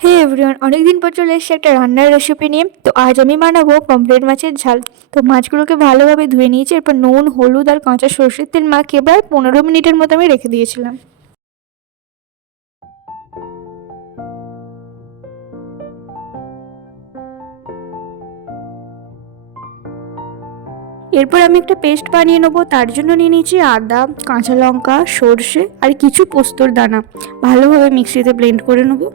হে everyone, অনেকদিন পর চলে এসেছে একটা রান্নার রেসিপি নিয়ে। তো আজ আমি বানাবো পমফ্রেট মাছের ঝাল। তো মাছগুলোকে ভালোভাবে ধুয়ে নিয়েছি, এরপর নুন, হলুদ আর কাঁচা সরষের তেল মাখিয়ে প্রায় 15 মিনিটের মতো আমি রেখে দিয়েছিলাম। এরপর আমি একটা পেস্ট বানিয়ে নেবো। তার জন্য নিয়ে নিয়েছি আদা, কাঁচা লঙ্কা, সর্ষে আর কিছু পোস্তর দানা। ভালোভাবে মিক্সিতে ব্লেন্ড করে নেবো।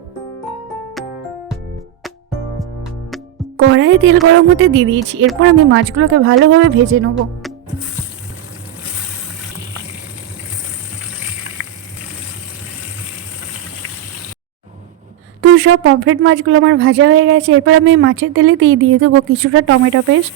কড়াইয়ে তেল গরম হতে দিয়ে দিয়েছি, এরপর আমি মাছগুলোকে ভালোভাবে ভেজে নেবো। তো সব পমফ্রেট মাছগুলো আমার ভাজা হয়ে গেছে। এরপর আমি মাছের তেলে দিয়ে দেবো কিছুটা টমেটো পেস্ট।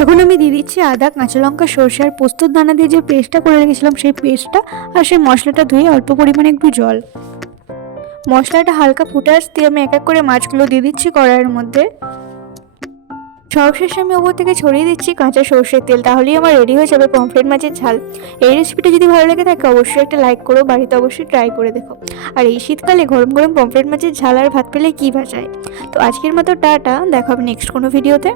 এখন আমি দিয়ে দিচ্ছি আদা, কাঁচা লঙ্কা, সরষে আর পোস্তর দানা দিয়ে যে পেস্টটা করে রেখেছিলাম সেই পেস্টটা, আর সেই মশলাটা ধুয়ে অল্প পরিমাণে একটু জল। মশলাটা হালকা ফুটে আসতে আমি এক এক করে মাছগুলো দিয়ে দিচ্ছি কড়াইয়ের মধ্যে। সবশেষে আমি ওপর থেকে ছড়িয়ে দিচ্ছি কাঁচা সরষের তেল। তাহলেই আমার রেডি হয়ে যাবে পমফ্রেট মাছের ঝাল। এই রেসিপিটা যদি ভালো লেগে থাকে অবশ্যই একটা লাইক করো, বাড়িতে অবশ্যই ট্রাই করে দেখো। আর এই শীতকালে গরম গরম পমফ্রেট মাছের ঝাল আর ভাত পেলে কী ভাসায়। তো আজকের মতো টাটা, দেখা হবে নেক্সট কোনো ভিডিওতে।